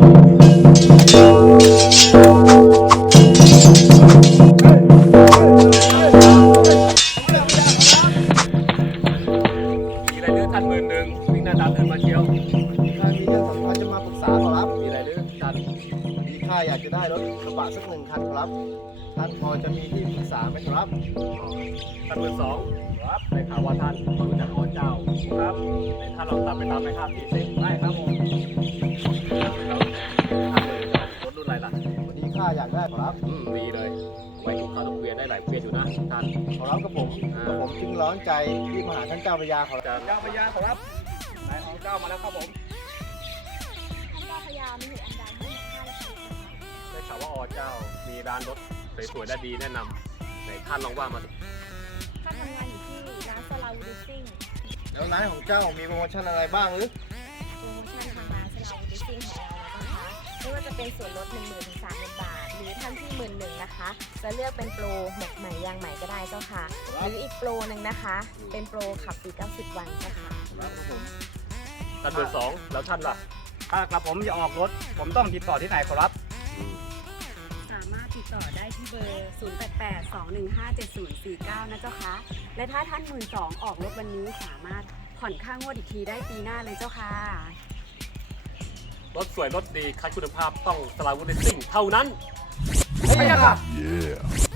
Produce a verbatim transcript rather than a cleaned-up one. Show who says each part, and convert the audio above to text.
Speaker 1: อะไรหรือท่านหมื่นหนึ่งวิ่งหน้าตาตื่นมาเชียว
Speaker 2: ข้ามีเรื่องสำคัญจะมาปรึกษาขอรับ
Speaker 1: มีอะไรหรือท่าน
Speaker 2: มีข้าอยากจะได้รถกระบะสักหนึ่งคันครับ ท่านพอจะมีที่ปรึกษาไหมครับ
Speaker 1: ท่านหมื่นสองครับในข่าวว่าท่านรู้จักขอเจ้าครับในท่านลองตามไปตามไปข้ามทีสิได้ครับผมแล้วท่านหมื่นรถรุ่นอะไรล่ะ
Speaker 2: วันนี้ข้าอยากได้ขอรับ
Speaker 1: อืมดีเลยไว้ทุกคราวทุกเวียนได้หลายเวียนอยู่นะท่าน
Speaker 2: ขอรับกับผม
Speaker 1: อ่า
Speaker 2: ผมจึงร้อนใจที่มาหาท่านเจ้าพระยาขอรับ
Speaker 1: จะเจ้าพญาขอรับนายของเจ้ามาแล้วครับผม
Speaker 3: ท่านเจ้าพระยามีเหตุอันใดให้มาฆ่าและฆ่าเรา
Speaker 1: ได้ข่าวว่าอเจ้ามีร้านรถสวยๆและดีแนะนำไหนท่านลองว่ามาสิ
Speaker 3: ข้าทำงานอยู่ที่ร้านสลาวูดิซิ่ง
Speaker 2: แล้วร้านของเจ้ามีโปรโมชั่นอะไรบ้างหรือ
Speaker 3: โปรโมชั่นทางร้านสลาวูดิซิ่งของเรานะคะไม่ว่าจะเป็นส่วนลด หนึ่งหมื่น ถึง สามหมื่น บาท หรือท่านที่หมื่นหนึ่งนะคะ จะเลือกเป็นโปรหมกใหม่ยางใหม่ก็ได้เจ้าค่ะ หรืออีกโปรหนึ่งนะคะ เป็นโปรขับฟรีเก้าสิบวันเจ้าค่ะ
Speaker 1: ท่านเบอร์สองแล้วท่านล่ะ
Speaker 4: ถ้ากระผมจะออกรถ ผมต้องติดต่อที่ไหนขอรับ
Speaker 5: สามารถติดต่อได้ที่เบอร์ ศูนย์ แปด แปด สอง หนึ่ง ห้า เจ็ด ศูนย์ สี่ เก้า นะเจ้าคะ และถ้าท่านหมื่นสองออกรถวันนี้สามารถผ่อนค่างวดอีกทีได้ปีหน้าเลยเจ้าค่ะ
Speaker 1: รถสวยรถดีคัดคุณภาพต้องสลาวุธซิ่งเท่านั้น
Speaker 2: ไม่ยาก
Speaker 6: Yeah.